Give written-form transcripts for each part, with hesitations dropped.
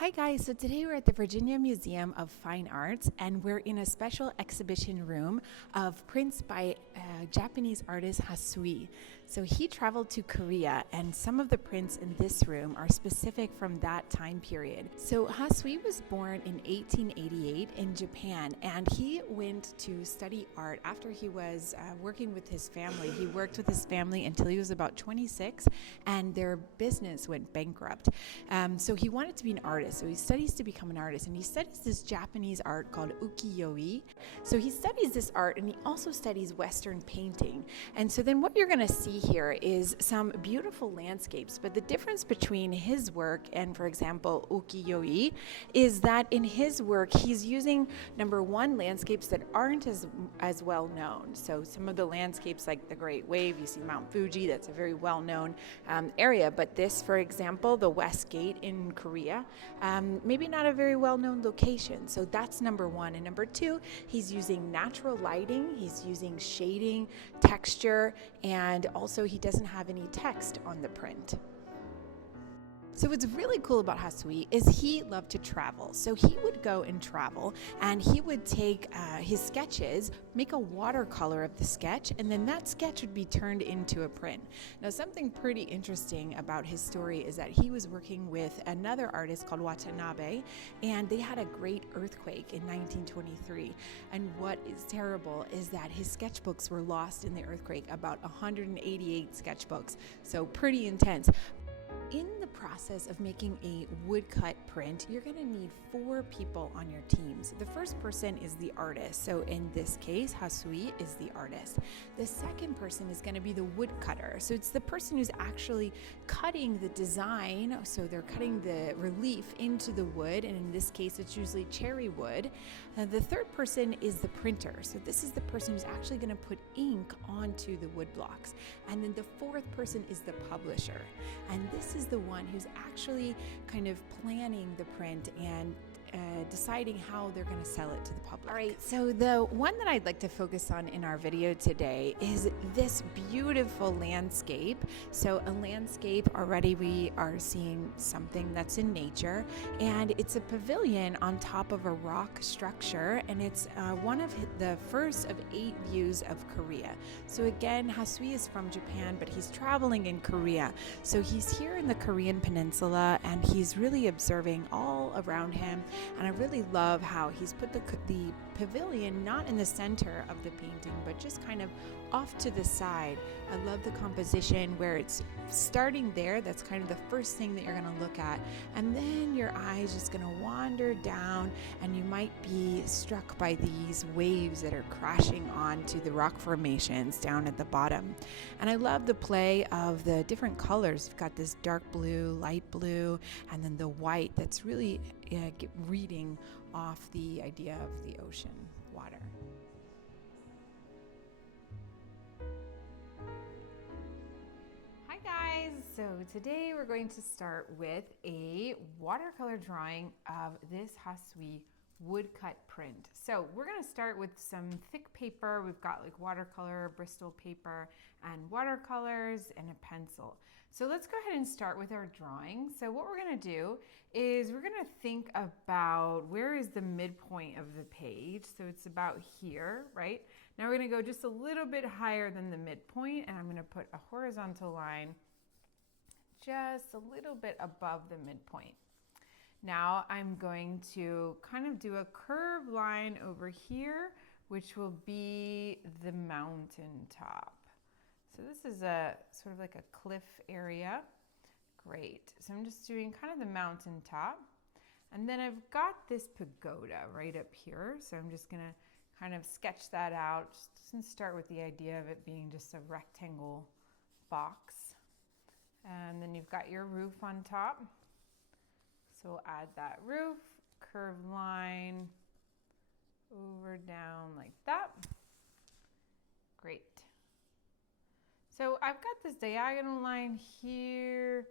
Hi guys, so today we're at the Virginia Museum of Fine Arts and we're in a special exhibition room of prints by Japanese artist Hasui. So he traveled to Korea and some of the prints in this room are specific from that time period. So Hasui was born in 1888 in Japan and he went to study art after he was working with his family. He worked with his family until he was about 26 and their business went bankrupt. So he wanted to be an artist. So he studies to become an artist and he studies this Japanese art called ukiyo-e. So he studies this art and he also studies Western painting. And so then what you're going to see here is some beautiful landscapes. But the difference between his work and, for example, ukiyo-e is that in his work, he's using, number one, landscapes that aren't as well known. So some of the landscapes like the Great Wave, you see Mount Fuji, that's a very well known area. But this, for example, the West Gate in Korea, maybe not a very well-known location. So that's number one. And number two, he's using natural lighting, he's using shading, texture, and also he doesn't have any text on the print. So what's really cool about Hasui is he loved to travel. So he would go and travel and he would take his sketches, make a watercolor of the sketch, and then that sketch would be turned into a print. Now something pretty interesting about his story is that he was working with another artist called Watanabe and they had a great earthquake in 1923. And what is terrible is that his sketchbooks were lost in the earthquake, about 188 sketchbooks. So pretty intense. In the process of making a woodcut print, you're going to need 4 people on your team. So the first person is the artist. So in this case, Hasui is the artist. The second person is going to be the woodcutter. So it's the person who's actually cutting the design. So they're cutting the relief into the wood, and in this case, it's usually cherry wood. The third person is the printer. So this is the person who's actually going to put ink onto the wood blocks. And then the fourth person is the publisher. And this is the one who's actually kind of planning the print and deciding how they're going to sell it to the public. All right, so the one that I'd like to focus on in our video today is this beautiful landscape. So a landscape, already we are seeing something that's in nature, and it's a pavilion on top of a rock structure, and it's one of the first of 8 views of Korea. So again, Hasui is from Japan, but he's traveling in Korea. So he's here in the Korean peninsula, and he's really observing all around him. And I really love how he's put the pavilion not in the center of the painting, but just kind of off to the side. I love the composition where it's starting there. That's kind of the first thing that you're going to look at. And then your eyes just going to wander down and you might be struck by these waves that are crashing onto the rock formations down at the bottom. And I love the play of the different colors. You've got this dark blue, light blue, and then the white that's really reading off the idea of the ocean water. Hi guys, so today we're going to start with a watercolor drawing of this Hasui woodcut print. So we're going to start with some thick paper. We've got like watercolor, Bristol paper, and watercolors and a pencil. So let's go ahead and start with our drawing. So what we're going to do is we're going to think about where is the midpoint of the page. So it's about here, right? Now we're going to go just a little bit higher than the midpoint, and I'm going to put a horizontal line just a little bit above the midpoint. Now I'm going to kind of do a curved line over here, which will be the mountain top. So this is a sort of like a cliff area. Great. So I'm just doing kind of the mountain top. And then I've got this pagoda right up here. So I'm just going to kind of sketch that out. Just start with the idea of it being just a rectangle box. And then you've got your roof on top. So we'll add that roof, curved line, over, down like that. Great. So I've got this diagonal line here,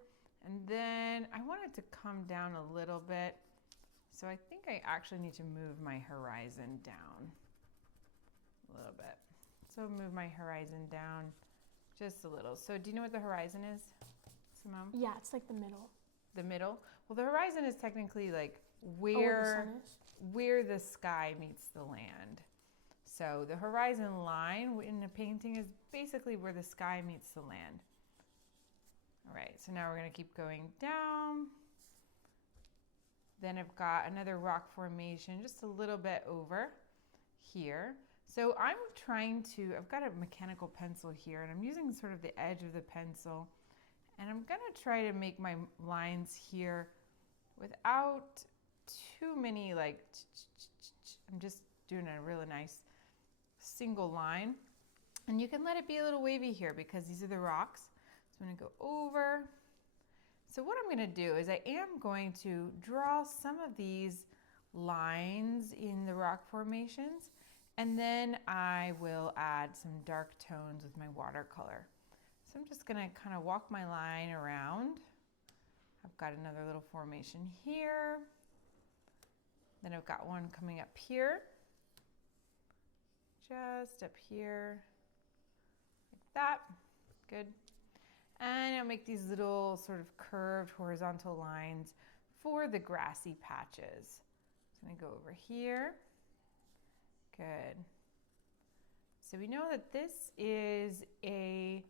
and then I want it to come down a little bit. So I think I actually need to move my horizon down a little bit. So move my horizon down just a little. So do you know what the horizon is, Simone? Yeah, it's like the middle. The middle? well, the horizon is technically like where where the sky meets the land. So the horizon line in a painting is basically where the sky meets the land. All right, so now we're going to keep going down. Then I've got another rock formation just a little bit over here. So I'm trying to, I've got a mechanical pencil here and I'm using sort of the edge of the pencil, and I'm going to try to make my lines here without too many like, I'm just doing a really nice single line. And you can let it be a little wavy here because these are the rocks. So I'm going to go over. So what I'm going to do is I am going to draw some of these lines in the rock formations, and then I will add some dark tones with my watercolor. So I'm just going to kind of walk my line around. I've got another little formation here. Then I've got one coming up here, just up here, like that. Good. And I'll make these little sort of curved horizontal lines for the grassy patches. So I'm going to go over here. Good. So we know that this is a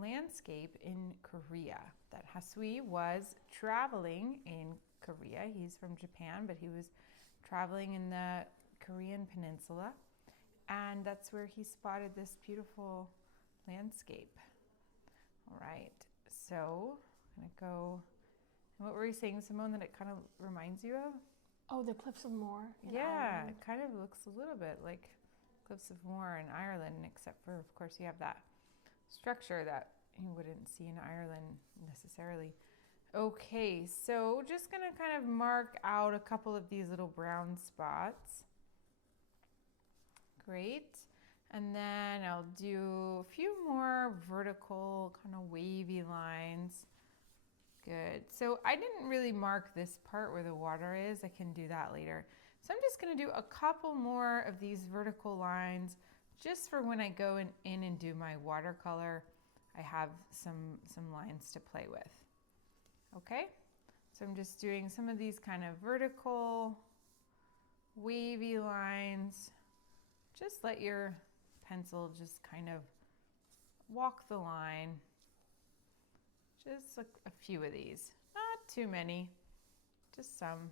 landscape in Korea, that Hasui was traveling in Korea. He's from Japan, but he was traveling in the Korean peninsula, and that's where he spotted this beautiful landscape. All right, so I'm gonna go, and what were you saying, Simone, that it kind of reminds you of? Oh, the Cliffs of Moher in Yeah, Ireland. it kind of looks a little bit like Cliffs of Moher in Ireland, except for, of course, you have that structure that you wouldn't see in Ireland necessarily. Okay, so just gonna kind of mark out a couple of these little brown spots. Great. And then I'll do a few more vertical kind of wavy lines. Good. So I didn't really mark this part where the water is. I can do that later. So I'm just going to do a couple more of these vertical lines just for when I go in and do my watercolor. I have some lines to play with. Okay? So I'm just doing some of these kind of vertical wavy lines. Just let your pencil just kind of walk the line. Just a few of these, not too many, just some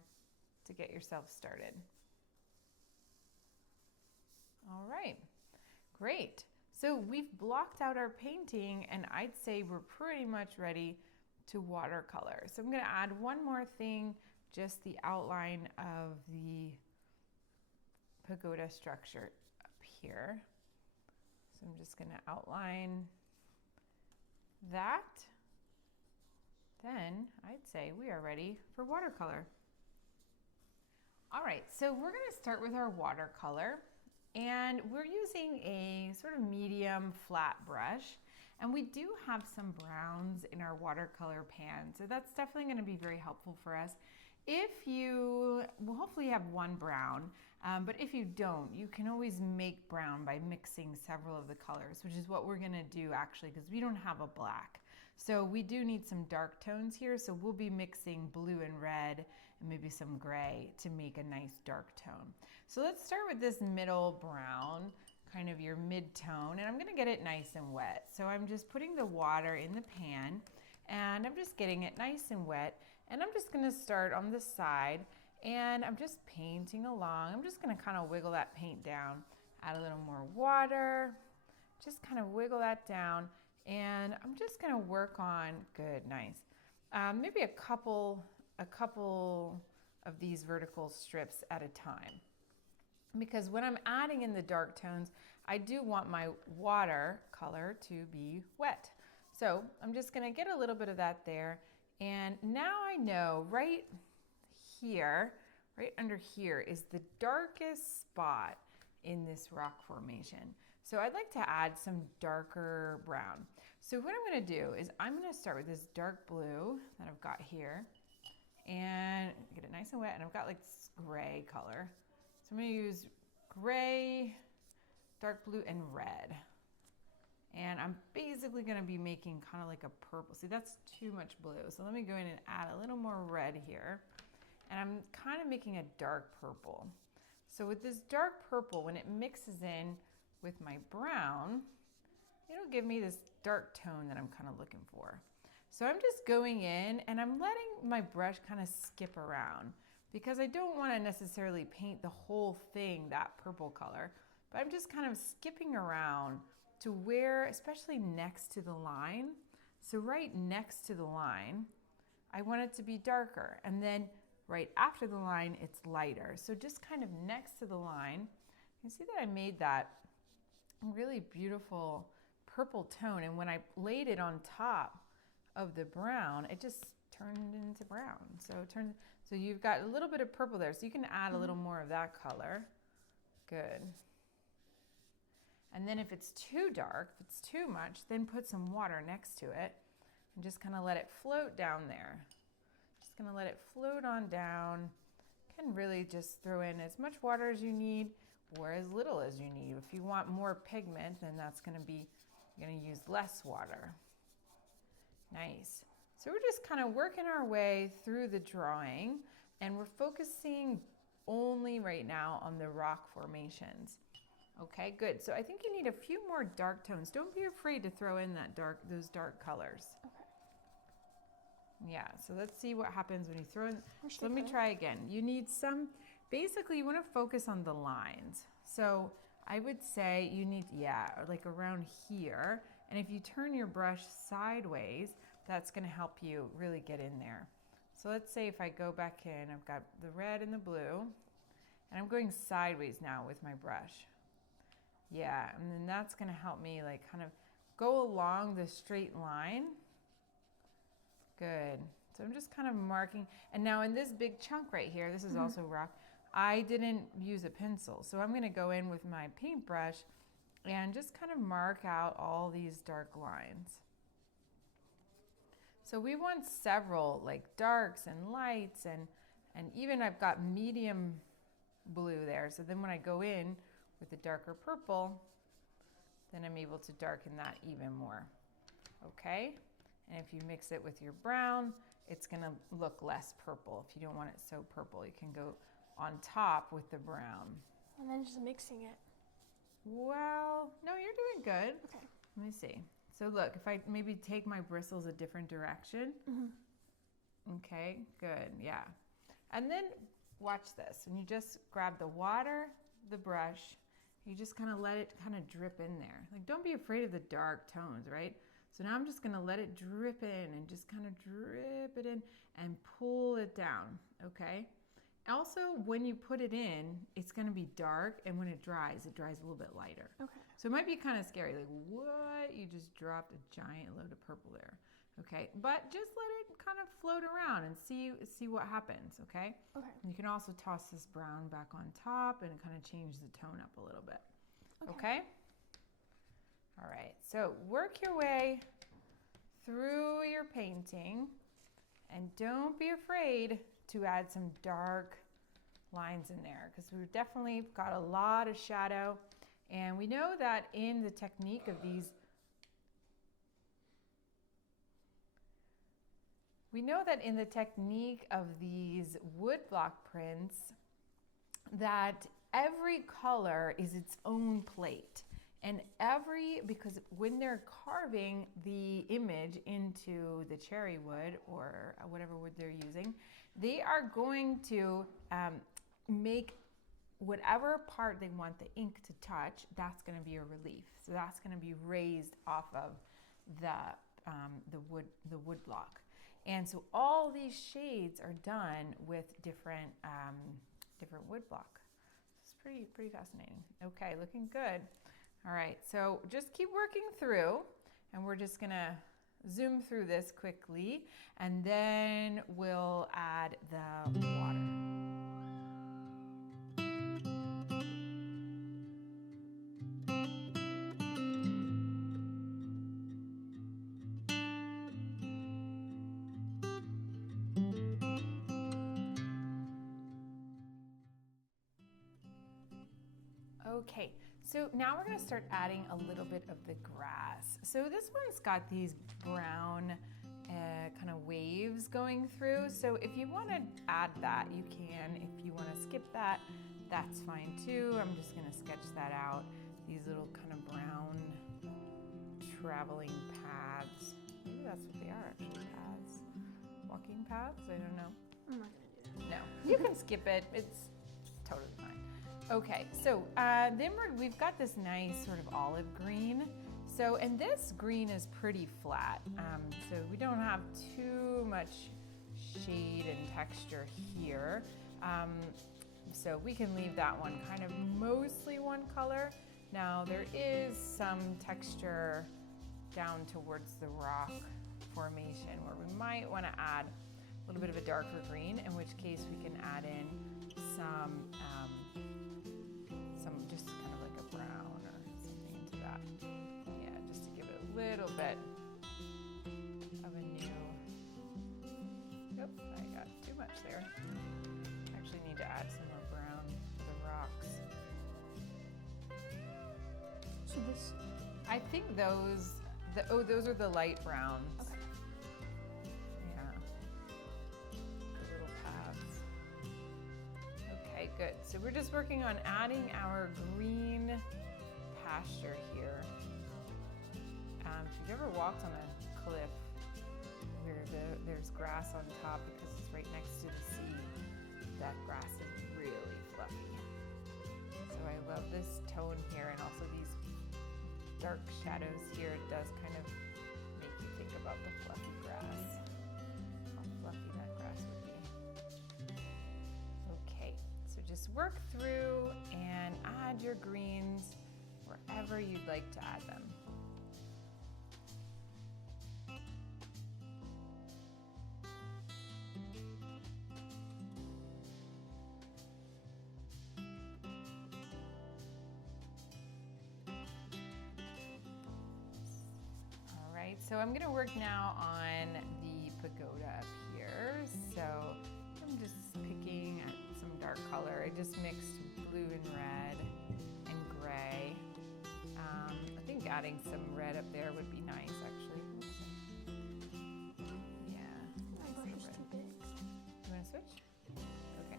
to get yourself started. All right, great. So we've blocked out our painting, and I'd say we're pretty much ready to watercolor. So I'm going to add one more thing, just the outline of the pagoda structure up here. So I'm just going to outline that. Then I'd say we are ready for watercolor. All right, so we're going to start with our watercolor, and we're using a sort of medium flat brush, and we do have some browns in our watercolor pan, so that's definitely going to be very helpful for us. If you will hopefully have one brown, but if you don't, you can always make brown by mixing several of the colors, which is what we're going to do actually, because we don't have a black. So we do need some dark tones here, so we'll be mixing blue and red and maybe some gray to make a nice dark tone. So let's start with this middle brown, kind of your mid-tone, and I'm going to get it nice and wet. So I'm just putting the water in the pan, and I'm just getting it nice and wet, and I'm just going to start on the side, and I'm just painting along. I'm just going to kind of wiggle that paint down, add a little more water, just kind of wiggle that down, and I'm just going to work on, good, nice, maybe a couple of these vertical strips at a time. Because when I'm adding in the dark tones, I do want my watercolor to be wet. So I'm just going to get a little bit of that there. And now I know right here, right under here is the darkest spot in this rock formation. So I'd like to add some darker brown. So what I'm going to do is I'm going to start with this dark blue that I've got here and get it nice and wet. And I've got like this gray color. So I'm going to use gray, dark blue, and red. And I'm basically gonna be making kind of like a purple. See, that's too much blue. So let me go in and add a little more red here. And I'm kind of making a dark purple. So with this dark purple, when it mixes in with my brown, it'll give me this dark tone that I'm kind of looking for. So I'm just going in and I'm letting my brush kind of skip around because I don't want to necessarily paint the whole thing that purple color, but I'm just kind of skipping around to where, especially next to the line. So right next to the line, I want it to be darker. And then right after the line, it's lighter. So just kind of next to the line, you see that I made that really beautiful purple tone. And when I laid it on top of the brown, it just turned into brown. So you've got a little bit of purple there. So you can add a little more of that color. Good. And then if it's too dark, if it's too much, then put some water next to it and just kind of let it float down there. Just gonna let it float on down. You can really just throw in as much water as you need or as little as you need. If you want more pigment, then that's gonna be, you're gonna use less water. Nice. So we're just kind of working our way through the drawing and we're focusing only right now on the rock formations. Okay, good. So I think you need a few more dark tones. Don't be afraid to throw in those dark colors. Okay. Yeah, so let's see what happens when you throw in. So let me try again. You need some, basically you want to focus on the lines. So I would say you need, like around here. And if you turn your brush sideways, that's going to help you really get in there. So let's say if I go back in, I've got the red and the blue, and I'm going sideways now with my brush. Yeah, and then that's gonna help me like kind of go along the straight line. Good. So I'm just kind of marking. And now in this big chunk right here, this is also rock, I didn't use a pencil. So I'm gonna go in with my paintbrush and just kind of mark out all these dark lines. So we want several like darks and lights and even I've got medium blue there. So then when I go in with the darker purple, then I'm able to darken that even more. Okay? And if you mix it with your brown, it's gonna look less purple. If you don't want it so purple, you can go on top with the brown. And then just mixing it. Well, no, you're doing good. Okay. Let me see. So look, if I maybe take my bristles a different direction. Okay, good, yeah. And then watch this. When you just grab the water, the brush, you just kind of let it kind of drip in there. Like, don't be afraid of the dark tones, right? So now I'm just gonna let it drip in and just kind of drip it in and pull it down, okay? Also, when you put it in, it's gonna be dark, and when it dries a little bit lighter. Okay. So it might be kind of scary, like, what? You just dropped a giant load of purple there, okay? But just let it kind of float around and see what happens, okay? Okay. You can also toss this brown back on top and kind of change the tone up a little bit, okay? All right, so work your way through your painting and don't be afraid to add some dark lines in there because we've definitely got a lot of shadow. And we know that in the technique of these, woodblock prints, that every color is its own plate. And because when they're carving the image into the cherry wood or whatever wood they're using, they are going to make whatever part they want the ink to touch, that's going to be a relief. So that's going to be raised off of the wood block. And so all these shades are done with different wood block. It's pretty fascinating. Okay, looking good. All right, so just keep working through, and we're just gonna zoom through this quickly, and then we'll add the water. Okay, So now we're gonna start adding a little bit of the grass. So this one's got these brown kind of waves going through. So if you wanna add that, you can. If you wanna skip that, that's fine too. I'm just gonna sketch that out. These little kind of brown traveling paths. Maybe that's what they are actually, paths. Walking paths, I don't know. I'm not gonna do that. No, you can skip it. It's totally fine. Okay, so then we've got this nice sort of olive green. So, and this green is pretty flat. So we don't have too much shade and texture here. So we can leave that one kind of mostly one color. Now there is some texture down towards the rock formation where we might want to add a little bit of a darker green, in which case we can add in some just kind of like a brown or something into that. Yeah, just to give it a little bit of a new, oops, I got too much there. Actually need to add some more brown to the rocks. So this. I think those are the light browns. Okay. Yeah. The little paths. Okay, good. So we're just working on adding our green pasture here. If you've ever walked on a cliff where there's grass on top because it's right next to the sea, that grass is really fluffy. So I love this tone here and also these dark shadows here. It does kind of make you think about the fluffy grass, how fluffy that grass would be. Okay, so just work through and add your greens wherever you'd like to add them. So I'm gonna work now on the pagoda up here. So I'm just picking some dark color. I just mixed blue and red and gray. I think adding some red up there would be nice actually. Yeah. My brush is too big. You wanna switch? Okay.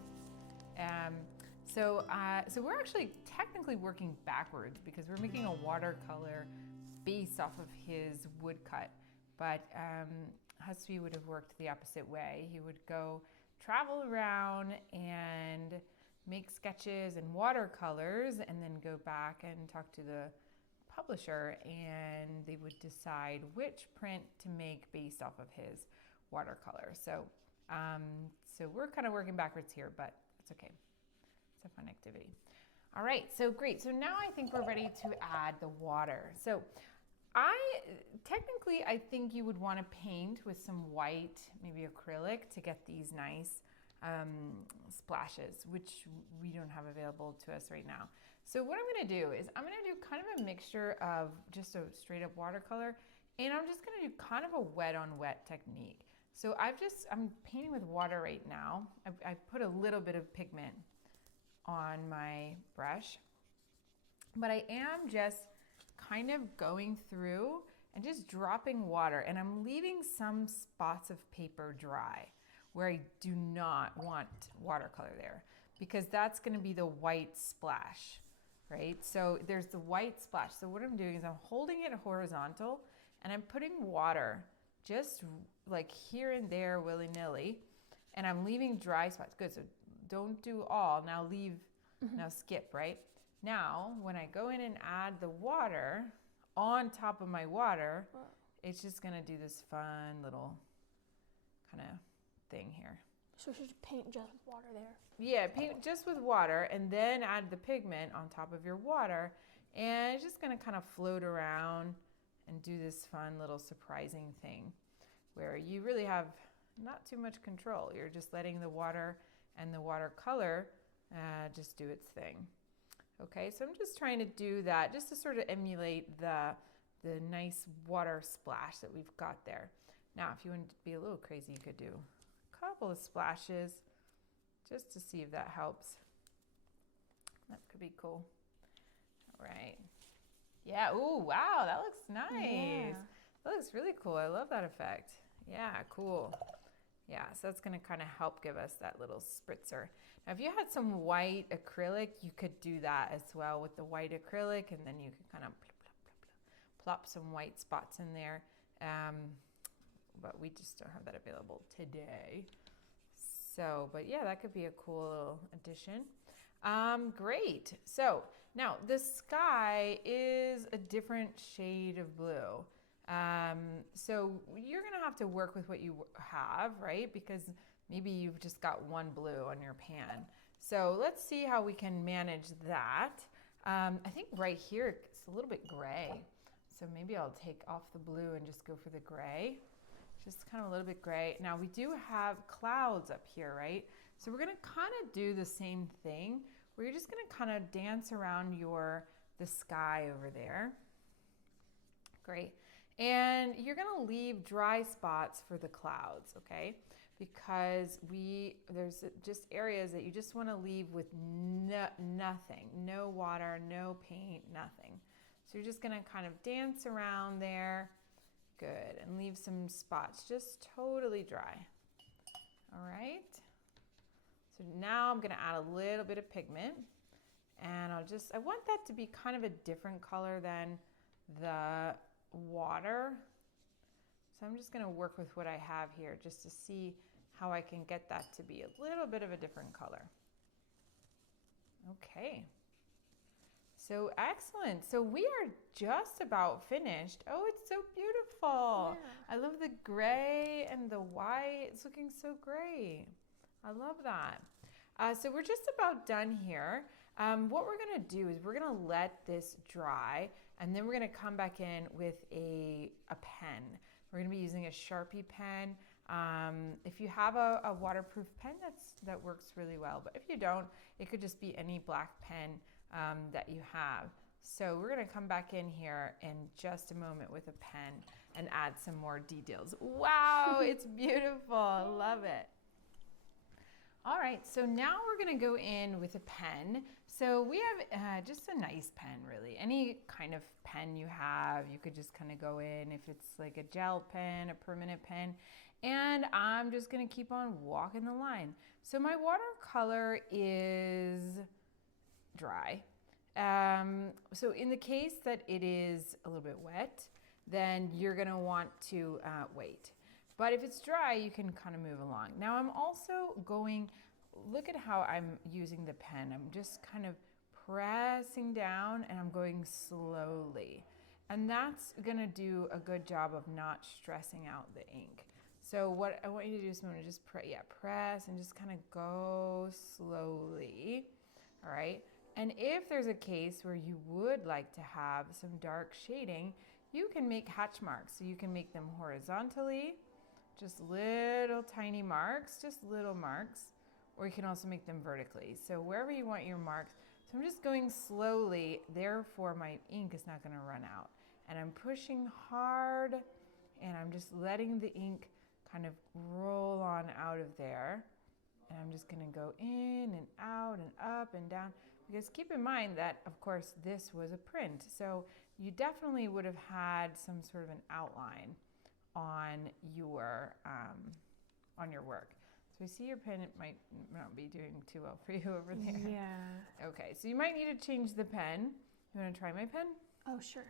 So we're actually technically working backwards because we're making a watercolor based off of his woodcut, but Hasui would have worked the opposite way. He would go travel around and make sketches and watercolors and then go back and talk to the publisher and they would decide which print to make based off of his watercolor. So, so we're kind of working backwards here, but it's okay. It's a fun activity. All right, so great. So now I think we're ready to add the water. So I think you would want to paint with some white, maybe acrylic, to get these nice splashes, which we don't have available to us right now. So what I'm going to do is I'm going to do kind of a mixture of just a straight up watercolor, and I'm just going to do kind of a wet on wet technique. So I'm painting with water right now. I put a little bit of pigment on my brush, but I am just kind of going through and just dropping water, and I'm leaving some spots of paper dry where I do not want watercolor there because that's going to be the white splash, right? So there's the white splash. So what I'm doing is I'm holding it horizontal and I'm putting water just like here and there willy-nilly, and I'm leaving dry spots. Good, so don't do all. Now leave, now skip, right? Now, when I go in and add the water on top of my water, it's just gonna do this fun little kind of thing here. So we should paint just with water there. Yeah, paint just with water and then add the pigment on top of your water, and it's just gonna kind of float around and do this fun little surprising thing where you really have not too much control. You're just letting the water and the watercolor just do its thing. Okay, so I'm just trying to do that just to sort of emulate the nice water splash that we've got there. Now, if you want to be a little crazy, you could do a couple of splashes just to see if that helps. That could be cool. Right. Yeah, ooh, wow, that looks nice. Yeah. That looks really cool. I love that effect. Yeah, cool. Yeah, so that's gonna kind of help give us that little spritzer. Now, if you had some white acrylic, you could do that as well with the white acrylic, and then you could kind of plop some white spots in there. But we just don't have that available today. So, but yeah, that could be a cool little addition. Great. So now the sky is a different shade of blue. So you're gonna have to work with what you have, right? Because maybe you've just got one blue on your pan. So let's see how we can manage that. I think right here it's a little bit gray. So maybe I'll take off the blue and just go for the gray. Just kind of a little bit gray. Now we do have clouds up here, right? So we're gonna kind of do the same thing where you're just gonna kind of dance around the sky over there. Great. And you're gonna leave dry spots for the clouds, okay? Because there's just areas that you just wanna leave with nothing, no water, no paint, nothing. So you're just gonna kind of dance around there. Good, and leave some spots just totally dry. All right. So now I'm gonna add a little bit of pigment, and I want that to be kind of a different color than the water. So I'm just gonna work with what I have here just to see how I can get that to be a little bit of a different color. Okay. So excellent. So we are just about finished. Oh, it's so beautiful. Yeah. I love the gray and the white. It's looking so great. I love that. So we're just about done here. What we're gonna do is we're gonna let this dry, and then we're gonna come back in with a pen. We're gonna be using a Sharpie pen. If you have a waterproof pen, that works really well. But if you don't, it could just be any black pen that you have. So we're gonna come back in here in just a moment with a pen and add some more details. Wow, it's beautiful, I love it. All right, so now we're gonna go in with a pen. So we have just a nice pen, really. Any kind of pen you have, you could just kind of go in, if it's like a gel pen, a permanent pen, and I'm just gonna keep on walking the line. So my watercolor is dry. So in the case that it is a little bit wet, then you're gonna want to wait. But if it's dry, you can kind of move along. Now I'm also look at how I'm using the pen. I'm just kind of pressing down and I'm going slowly. And that's gonna do a good job of not stressing out the ink. So what I want you to do is just press and just kind of go slowly, all right? And if there's a case where you would like to have some dark shading, you can make hatch marks. So you can make them horizontally, just little tiny marks, just little marks, or you can also make them vertically. So wherever you want your marks. So I'm just going slowly, therefore my ink is not gonna run out. And I'm pushing hard, and I'm just letting the ink kind of roll on out of there. And I'm just gonna go in and out and up and down. Because keep in mind that, of course, this was a print. So you definitely would have had some sort of an outline on your work. So I see your pen, it might not be doing too well for you over there. Yeah. Okay, so you might need to change the pen. You wanna try my pen? Oh, sure.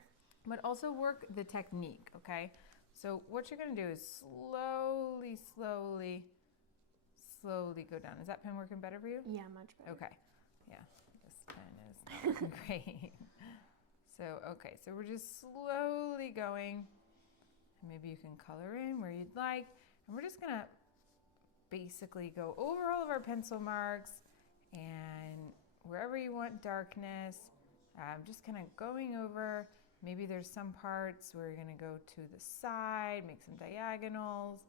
But also work the technique, okay? So what you're gonna do is slowly go down. Is that pen working better for you? Yeah, much better. Okay, yeah, this pen is not working great. So, okay, so we're just slowly going. And maybe you can color in where you'd like. And we're just gonna basically go over all of our pencil marks and wherever you want darkness, just kind of going over. Maybe there's some parts where you're gonna go to the side, make some diagonals,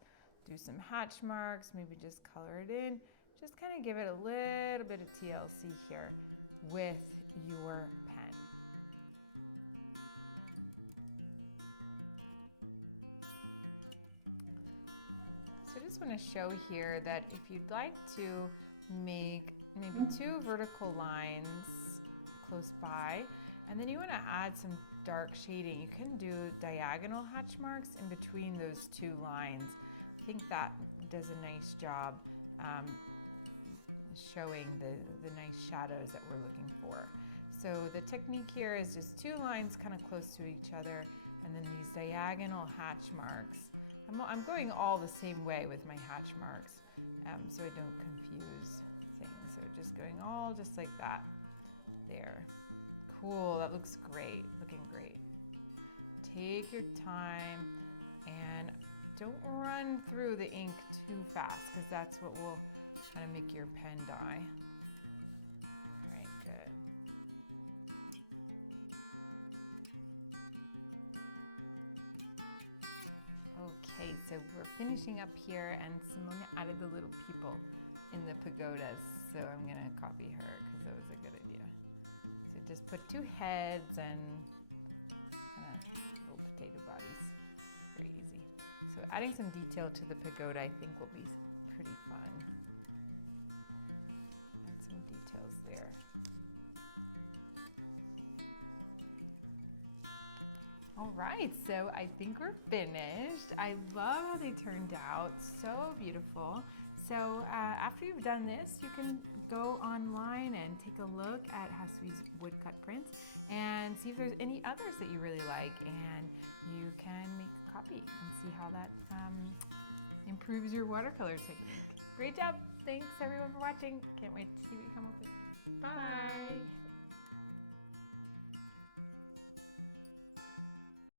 do some hatch marks, maybe just color it in. Just kind of give it a little bit of TLC here with your pen. So I just want to show here that if you'd like to make maybe 2 vertical lines close by, And then you want to add some dark shading. You can do diagonal hatch marks in between those two lines. I think that does a nice job showing the nice shadows that we're looking for. So the technique here is just two lines kind of close to each other, and then these diagonal hatch marks. I'm going all the same way with my hatch marks, so I don't confuse things. So just going all just like that. There. Cool, that looks great, looking great. Take your time and don't run through the ink too fast, because that's what will kind of make your pen die. All right, good. Okay, so we're finishing up here, and Simona added the little people in the pagodas, so I'm gonna copy her because that was a good idea. So just put two heads and kind of little potato bodies. Very easy. So adding some detail to the pagoda I think will be pretty fun. Add some details there. All right, so I think we're finished. I love how they turned out, so beautiful. So after you've done this, you can go online and take a look at Hasui's woodcut prints and see if there's any others that you really like, and you can make a copy and see how that improves your watercolor technique. Great job. Thanks everyone for watching. Can't wait to see what you come up with. Bye.